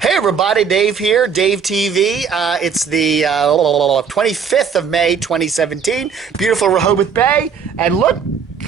Hey everybody, Dave here, Dave TV. It's the 25th of May, 2017. Beautiful Rehoboth Bay, and look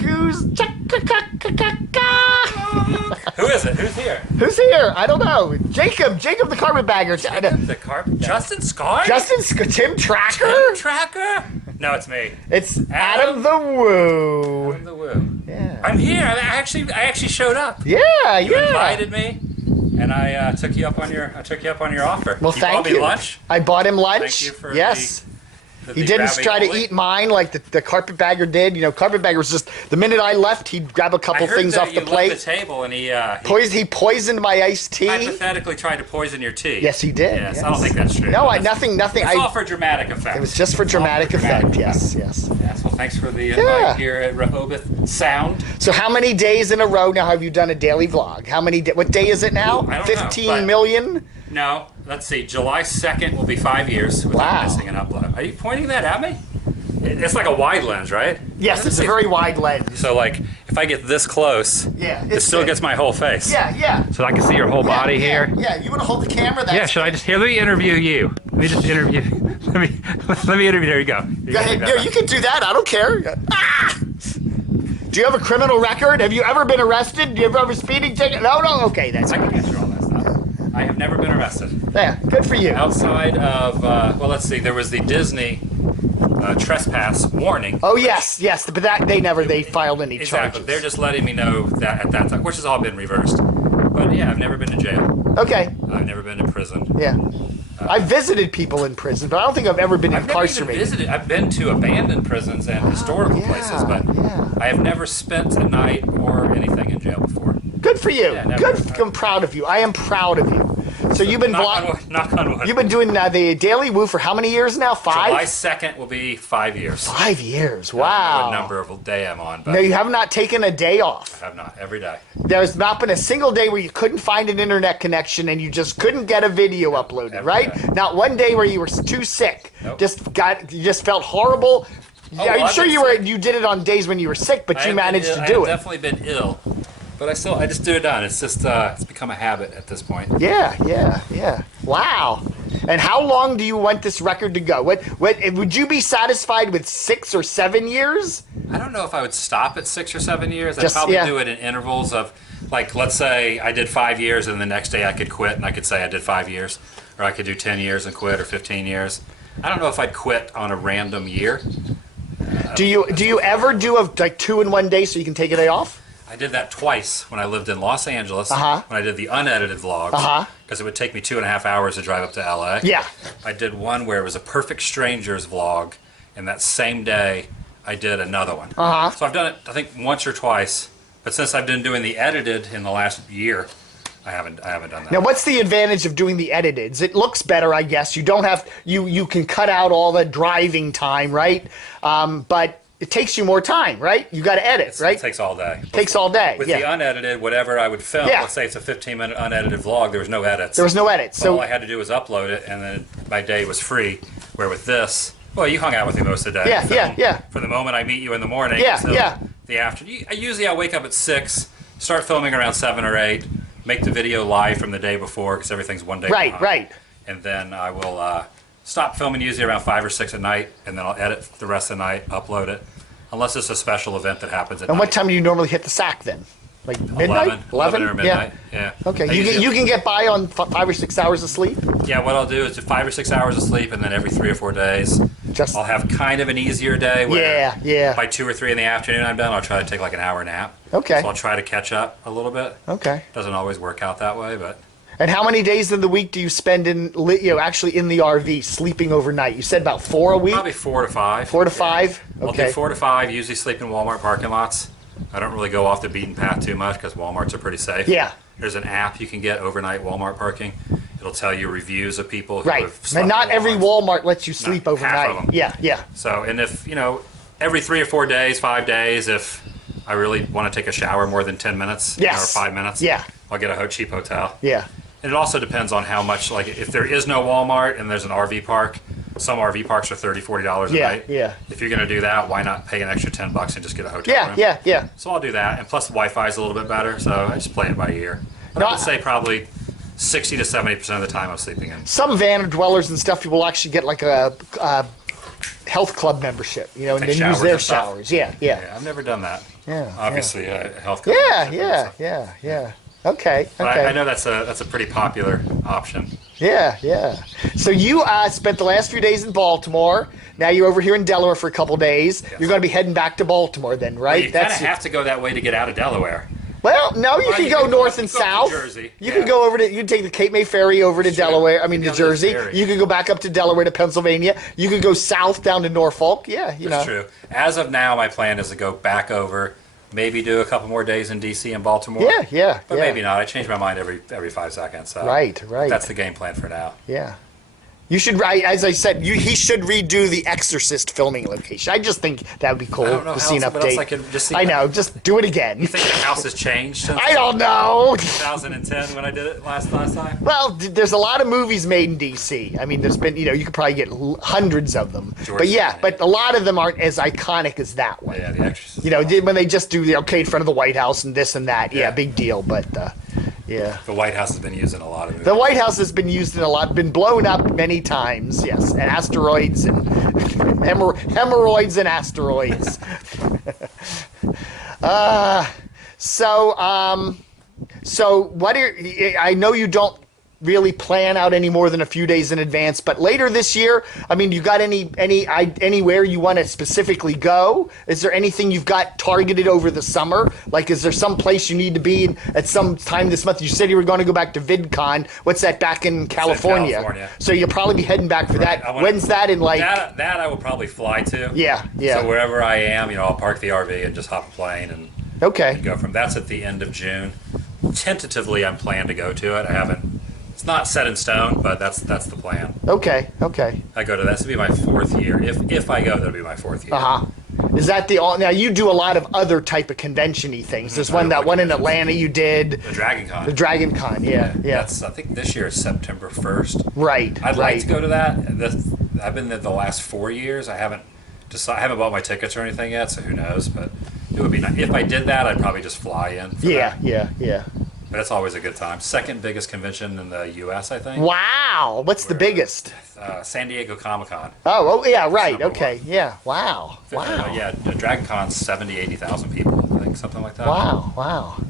who's... Who is it? Who's here? Who's here? I don't know. Jacob the carpetbagger. Justin Scar? Tim Tracker? Tim Tracker? No, it's me. It's Adam the Woo. Adam the Woo. Yeah. I'm here. I actually showed up. Yeah, You invited me, and I took you up on your offer. Well, thank you. Bought me lunch. I bought him lunch. Thank you for He didn't try to eat mine like the carpetbagger did. You know, carpetbagger was just, the minute I left, he'd grab a couple things off the plate. Left the table and he poisoned my iced tea. Hypothetically tried to poison your tea. Yes, he did. Yes. I don't think that's true. No, nothing. It's all for dramatic effect. It was just for dramatic effect. Yes. Yes. Well, thanks for the invite here at Rehoboth Sound. So, how many days in a row now have you done a daily vlog? What day is it now? I don't 15 million? No, let's see. July 2nd will be 5 years without missing an upload. Are you pointing that at me? It's like a wide lens, right? Yes, it's a very wide lens. So, like, if I get this close, it still gets my whole face. Yeah. So I can see your whole body here. Yeah, you want to hold the camera? Should I just... Here, let me interview you. Let me just interview... let me interview... There you go. Go ahead. Yeah, you can do that. I don't care. Ah! Do you have a criminal record? Have you ever been arrested? Do you ever have a speeding ticket? No? Okay, that's I can answer all that stuff. I have never been arrested. Yeah, good for you. Outside of, well, let's see, there was the Disney trespass warning. Oh, yes, but they filed any charges. Exactly, they're just letting me know that at that time, which has all been reversed. But yeah, I've never been to jail. Okay. I've never been to prison. Yeah. I've visited people in prison, but I don't think I've ever been incarcerated. I've been to abandoned prisons and historical places, but I have never spent a night or anything in jail before. Good for you. Yeah, never. Good. I'm proud of you. I am proud of you. So you've been knock on wood. You've been doing the Daily Woo for how many years now? 5? July 2nd will be 5 years. 5 years. Wow. I don't know what number of day I'm on, but no, you have not taken a day off. I have not. Every day. There's not been a single day where you couldn't find an internet connection and you just couldn't get a video uploaded, right? Day. Not one day where you were too sick. Nope. You just felt horrible. I'm sure you did it on days when you were sick, but you managed to do it. I've definitely been ill. But I just do it on. It's just it's become a habit at this point. Yeah. Wow. And how long do you want this record to go? What would you be satisfied with 6 or 7 years? I don't know if I would stop at 6 or 7 years. I'd probably do it in intervals of, like, let's say I did 5 years and the next day I could quit and I could say I did 5 years, or I could do 10 years and quit, or 15 years. I don't know if I'd quit on a random year. Do you ever do like 2 in one day so you can take a day off? I did that twice when I lived in Los Angeles, when I did the unedited vlogs, because it would take me 2.5 hours to drive up to LA. Yeah. I did one where it was a Perfect Strangers vlog, and that same day I did another one. So I've done it, I think, once or twice, but since I've been doing the edited in the last year, I haven't done that. Now, what's the advantage of doing the edited? It looks better, I guess. You don't have, you can cut out all the driving time, right? But it takes you more time, right? You got to edit, right? It takes all day. Takes all day. With the unedited, whatever I would film, let's say it's a 15-minute unedited vlog, there was no edits. There was no edits. So all I had to do was upload it, and then my day was free. Where with this, well, you hung out with me most of the day. Yeah. From the moment I meet you in the morning until the afternoon. Usually I wake up at 6, start filming around 7 or 8, make the video live from the day before because everything's one day behind. Right. And then I will stop filming usually around 5 or 6 at night, and then I'll edit the rest of the night, upload it, unless it's a special event that happens at night. And what time do you normally hit the sack then? Like midnight? 11 or midnight, yeah. Okay, you can get by on 5 or 6 hours of sleep? Yeah, what I'll do is do 5 or 6 hours of sleep, and then every 3 or 4 days, I'll have kind of an easier day where by 2 or 3 in the afternoon I'm done, I'll try to take like an hour nap. Okay. So I'll try to catch up a little bit. Okay. Doesn't always work out that way, but... And how many days in the week do you spend actually in the RV, sleeping overnight? You said about 4 a week? Probably 4 to 5. 4 to 5? Okay. I'll do 4 to 5, usually sleep in Walmart parking lots. I don't really go off the beaten path too much because Walmarts are pretty safe. Yeah. There's an app you can get, overnight Walmart parking. It'll tell you reviews of people who have slept and not in every Walmart lets you sleep overnight. Half of them. Yeah. So, and if, every 3 or 4 days, 5 days, if I really want to take a shower more than 10 minutes or 5 minutes, I'll get a cheap hotel. Yeah. And it also depends on how much, like, if there is no Walmart and there's an RV park, some RV parks are $30, $40 a night. Yeah. If you're going to do that, why not pay an extra $10 and just get a hotel room? Yeah. So I'll do that, and plus the Wi-Fi is a little bit better, so I just play it by ear. But I would say probably 60 to 70% of the time I'm sleeping in. Some van dwellers and stuff will actually get like a health club membership, you know, and then use their showers. Yeah. I've never done that. Yeah. Obviously, a health club. Yeah. Okay. But I know that's a pretty popular option. Yeah. So you spent the last few days in Baltimore. Now you're over here in Delaware for a couple days. Yes. You're going to be heading back to Baltimore then, right? Well, you kind of have to go that way to get out of Delaware. Well, no, you can go north and go south. to Jersey. You can go over to, you can take the Cape May Ferry over to Delaware, to Jersey. You can go back up to Delaware to Pennsylvania. You could go south down to Norfolk. Yeah, you know. That's true. As of now, my plan is to go back over, maybe do a couple more days in D.C. and Baltimore. Yeah. But maybe not. I change my mind every 5 seconds. So Right. That's the game plan for now. Yeah. You should, as I said, he should redo the Exorcist filming location. I just think that would be cool I don't know to how see an else update. I could just see I that. know, just do it again. You think the house has changed since I don't know. 2010 when I did it last time? Well, there's a lot of movies made in D.C. I mean, there's been, you could probably get hundreds of them. But a lot of them aren't as iconic as that one. Yeah, The Exorcist. When they just do the in front of the White House and this and that. Yeah, big deal. But yeah. The White House has been used in a lot of movies. The White House has been used in a lot, been blown up many times, yes. And asteroids and hemorrhoids and asteroids. So what I know you don't really plan out any more than a few days in advance, but later this year, I mean, you got anywhere you want to specifically go? Is there anything you've got targeted over the summer? Like, is there some place you need to be in at some time this month? You said you were going to go back to VidCon. What's that, back in California? So you'll probably be heading back for that. When's that in, like? That I will probably fly to. Yeah. So wherever I am, I'll park the RV and just hop a plane and go from. That's at the end of June. Tentatively, I'm planning to go to it. I haven't. It's not set in stone, but that's the plan. Okay. I go to that. This will be my 4th year. If I go, that'll be my 4th year. Is that now you do a lot of other type of convention-y things. There's one in Atlanta you did. The Dragon Con. The Dragon Con, yeah. That's, I think this year is September 1st. Right. I'd like to go to that. I've been there the last 4 years. I haven't bought my tickets or anything yet, so who knows? But it would be nice. If I did that, I'd probably just fly in. Yeah. But it's always a good time. Second biggest convention in the U.S., I think. Wow. What's the biggest? San Diego Comic-Con. Oh, yeah, right. Okay. Yeah. Wow. Dragon Con's 70,000, 80,000 people, I think, something like that. Wow.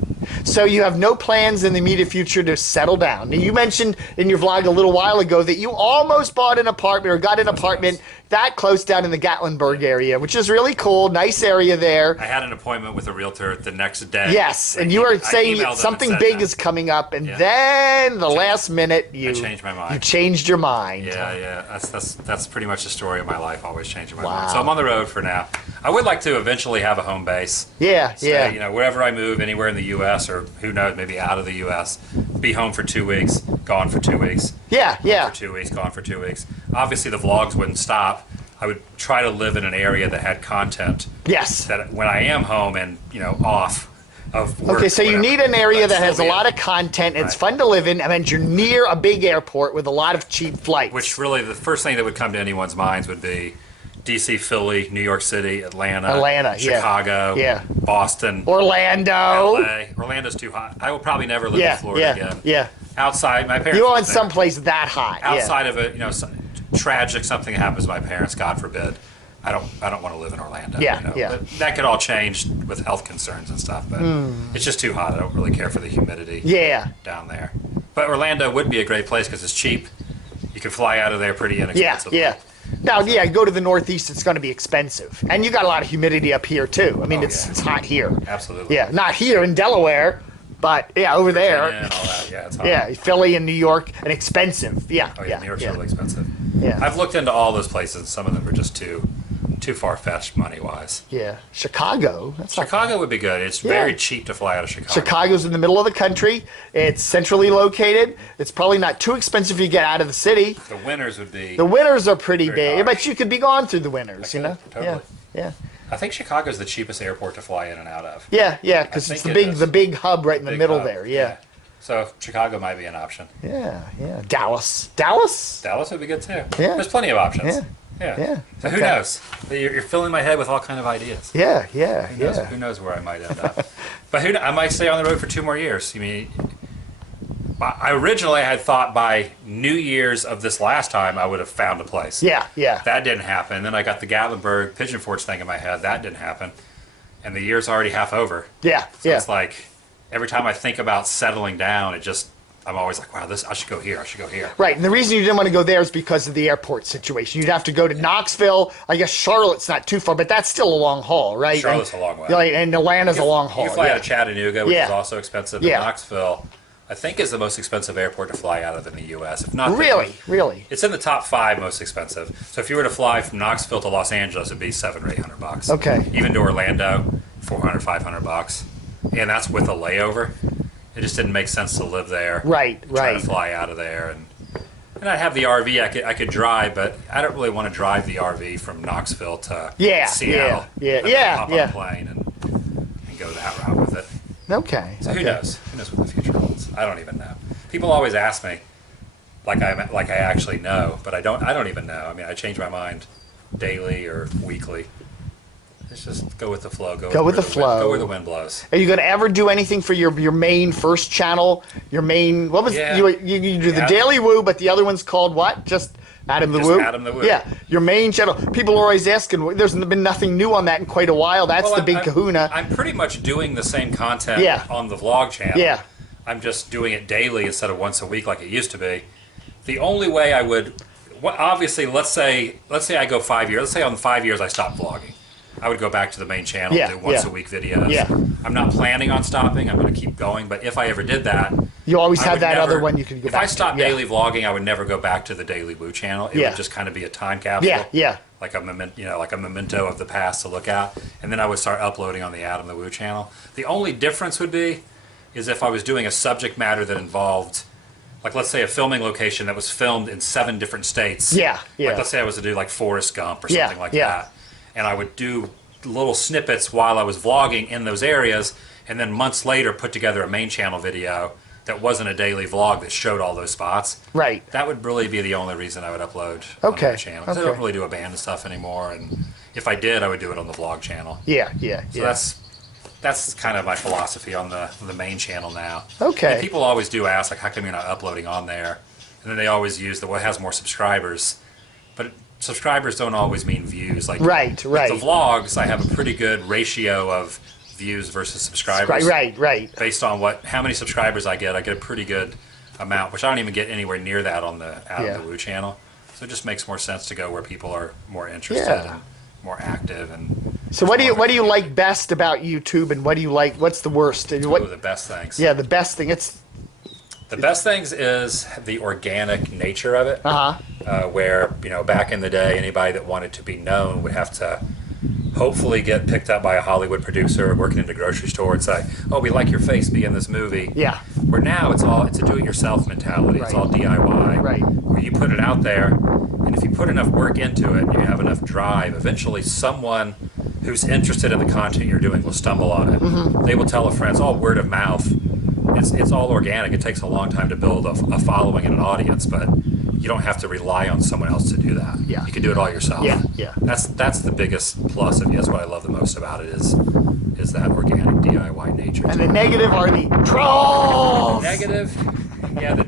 So you have no plans in the immediate future to settle down. Now, you mentioned in your vlog a little while ago that you almost bought an apartment or got an apartment that close down in the Gatlinburg area, which is really cool. Nice area there. I had an appointment with a realtor the next day. Yes, and you were saying something big is coming up, and then the last minute I changed my mind. You changed your mind. Yeah. That's pretty much the story of my life, always changing my mind. So I'm on the road for now. I would like to eventually have a home base. Yeah. Wherever I move, anywhere in the U.S. or who knows, maybe out of the U.S., be home for 2 weeks, gone for 2 weeks. Yeah. Home for 2 weeks, gone for 2 weeks. Obviously, the vlogs wouldn't stop. I would try to live in an area that had content. Yes. That when I am home and off of work. Okay, so you need an area that has a lot of content. It's fun to live in, and you're near a big airport with a lot of cheap flights. Which really, the first thing that would come to anyone's minds would be DC, Philly, New York City, Atlanta, Chicago, Boston, Orlando. LA. Orlando's too hot. I will probably never live in Florida again. Yeah. Outside, my parents. You want someplace that hot. Outside of it, tragic something happens to my parents, God forbid. I don't want to live in Orlando. But that could all change with health concerns and stuff. But it's just too hot. I don't really care for the humidity. Down there. But Orlando would be a great place because it's cheap. You can fly out of there pretty inexpensively. Now, go to the Northeast, it's going to be expensive. And you got a lot of humidity up here, too. I mean, it's hot here. Absolutely. Yeah, not here in Delaware, but, over there. And all that. Yeah, it's hot. Philly and New York, and expensive. New York's really expensive. Yeah. I've looked into all those places. Some of them are just too far-fetched money-wise. Yeah. Chicago. Chicago would be good. It's very cheap to fly out of Chicago. Chicago's in the middle of the country. It's centrally located. It's probably not too expensive if you get out of the city. The winters would be... The winters are pretty big, but you could be gone through the winters, Totally. Yeah. I think Chicago's the cheapest airport to fly in and out of. Yeah, because it's the big hub right in the middle there. Yeah. So Chicago might be an option. Yeah. Dallas would be good too. Yeah. There's plenty of options. Yeah. So who knows? You're filling my head with all kind of ideas. Yeah. Who knows where I might end up? But I might stay on the road for 2 more years. You mean, I originally had thought by New Year's of this last time I would have found a place. Yeah, yeah. That didn't happen. Then I got the Gatlinburg Pigeon Forge thing in my head. That didn't happen. And the year's already half over. Yeah, so it's like every time I think about settling down, I'm always like, wow, I should go here. I should go here. Right, and the reason you didn't want to go there is because of the airport situation. You'd have to go to Knoxville. I guess Charlotte's not too far, but that's still a long haul, right? Charlotte's a long way. Right, and Atlanta's a long haul. You fly out of Chattanooga, which is also expensive. Yeah. Knoxville, I think, is the most expensive airport to fly out of in the U.S. If not, Really, it's in the top 5 most expensive. So if you were to fly from Knoxville to Los Angeles, it'd be $700 or $800. Okay. Even to Orlando, $400, $500, and that's with a layover. It just didn't make sense to live there. Right. Try to fly out of there, and I have the RV I could drive, but I don't really want to drive the RV from Knoxville to Seattle. Hop on a plane and go that route with it. Okay. So who knows? Who knows what the future holds? I don't even know. People always ask me, like I actually know, but I don't even know. I mean, I change my mind daily or weekly. Let's just go with the flow. Go with the flow. Go where the wind blows. Are you going to ever do anything for your main first channel? Your main, what was, you do the Daily Woo, but the other one's called what? Just Adam the Woo? Adam the Woo. Yeah, your main channel. People are always asking, there's been nothing new on that in quite a while. That's the big kahuna. I'm pretty much doing the same content on the vlog channel. Yeah. I'm just doing it daily instead of once a week like it used to be. The only way I would, obviously, let's say I go 5 years. Let's say on 5 years I stop vlogging. I would go back to the main channel and do once a week videos. Yeah. I'm not planning on stopping. I'm going to keep going. But if I ever did that, you always have that other one you could go back to. If I stopped daily vlogging, I would never go back to the Daily Woo channel. It would just kind of be a time capsule. Yeah. Like a memento of the past to look at. And then I would start uploading on the Adam the Woo channel. The only difference would be is if I was doing a subject matter that involved, like, let's say a filming location that was filmed in 7 different states. Yeah. Like, let's say I was to do like Forrest Gump or something like that. And I would do little snippets while I was vlogging in those areas, and then months later put together a main channel video that wasn't a daily vlog that showed all those spots. Right. That would really be the only reason I would upload on my channel. Because I don't really do abandoned stuff anymore, and if I did, I would do it on the vlog channel. So that's kind of my philosophy on the main channel now. Okay. And people always do ask, like, how come you're not uploading on there? And then they always use it has more subscribers. But subscribers don't always mean views. Like, right. The vlogs, I have a pretty good ratio of views versus subscribers. Right. Based on how many subscribers I get a pretty good amount, which I don't even get anywhere near that on the Adam the Woo channel. So it just makes more sense to go where people are more interested and more active. And so what do you like best about YouTube, and what do you like? What's the worst? The best things. Yeah, the best thing. The best things is the organic nature of it. Where, back in the day, anybody that wanted to be known would have to hopefully get picked up by a Hollywood producer working in the grocery store and say, oh, we like your face, be in this movie. Yeah. Where now it's a do-it-yourself mentality. It's all DIY. Right. Where you put it out there, and if you put enough work into it and you have enough drive, eventually someone who's interested in the content you're doing will stumble on it. They will tell a friend. It's all word of mouth. It's all organic. It takes a long time to build a following and an audience, but you don't have to rely on someone else to do that. Yeah. You can do it all yourself. Yeah. That's the biggest plus of you. That's what I love the most about it is that organic DIY nature. And the negative are the trolls. Negative,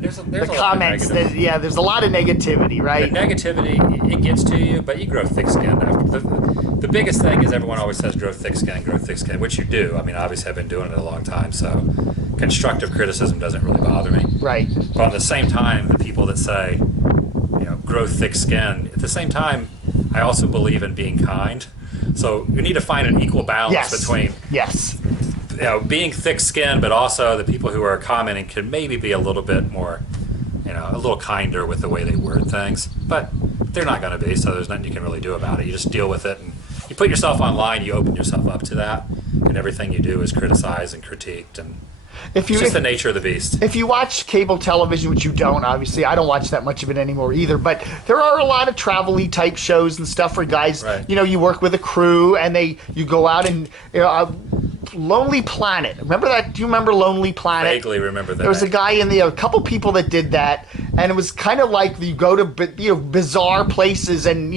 there's the a comments. Lot of negative. There's a lot of negativity, right? The negativity, it gets to you, but you grow thick skin after. The biggest thing is everyone always says grow thick skin, which you do. I mean, obviously I've been doing it a long time, so constructive criticism doesn't really bother me. Right. But at the same time, the people that say, grow thick skin, at the same time, I also believe in being kind. So you need to find an equal balance between being thick-skinned, but also the people who are commenting can maybe be a little bit more, a little kinder with the way they word things. But they're not going to be, so there's nothing you can really do about it. You just deal with it, and you put yourself online, you open yourself up to that, and everything you do is criticized and critiqued, and it's just the nature of the beast. If you watch cable television, which you don't, obviously, I don't watch that much of it anymore either, but there are a lot of travel-y type shows and stuff where guys, you work with a crew and you go out and, Lonely Planet. Remember that? Do you remember Lonely Planet? Vaguely remember that. There was a guy a couple people that did that, and it was kind of like you go to, bizarre places and,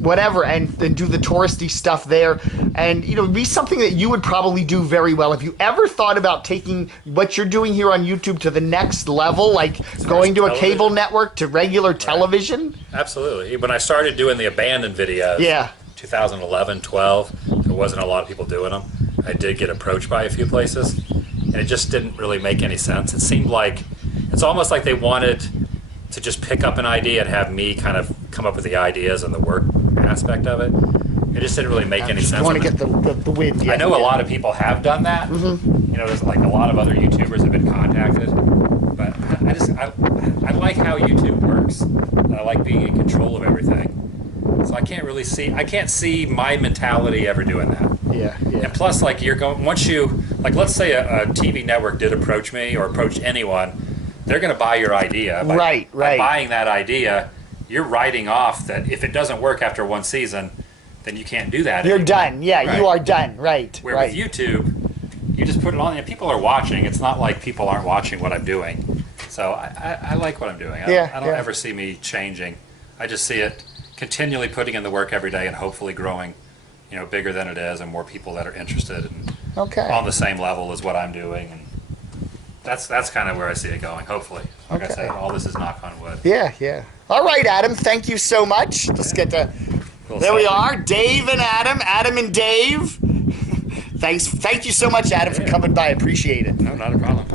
whatever, and do the touristy stuff there, and it'd be something that you would probably do very well. Have you ever thought about taking what you're doing here on YouTube to the next level, like going to a cable network, to regular television? Absolutely. When I started doing the abandoned videos, 2011, 12, there wasn't a lot of people doing them. I did get approached by a few places, and it just didn't really make any sense. It seemed like, it's almost like they wanted to just pick up an idea and have me kind of come up with the ideas and the work aspect of it. It just didn't really make any sense. You want to get the win. I know a lot of people have done that. There's like a lot of other YouTubers have been contacted, but I like how YouTube works. And I like being in control of everything. So I can't see my mentality ever doing that. Yeah. And plus, like, once you, like, let's say a TV network did approach me or approached anyone, they're going to buy your idea. By buying that idea, you're writing off that if it doesn't work after one season, then you can't do that anymore. You're done. Right. You are done. Right. Where with YouTube, you just put it on, and people are watching. It's not like people aren't watching what I'm doing. So I like what I'm doing. I don't ever see me changing. I just see it continually putting in the work every day and hopefully growing, bigger than it is, and more people that are interested and on the same level as what I'm doing. And that's kind of where I see it going, hopefully. Like I said, all this is knock on wood. Yeah. All right, Adam, thank you so much. Let's get to... There we are, Dave and Adam and Dave. Thank you so much, Adam, for coming by. Appreciate it. No, not a problem.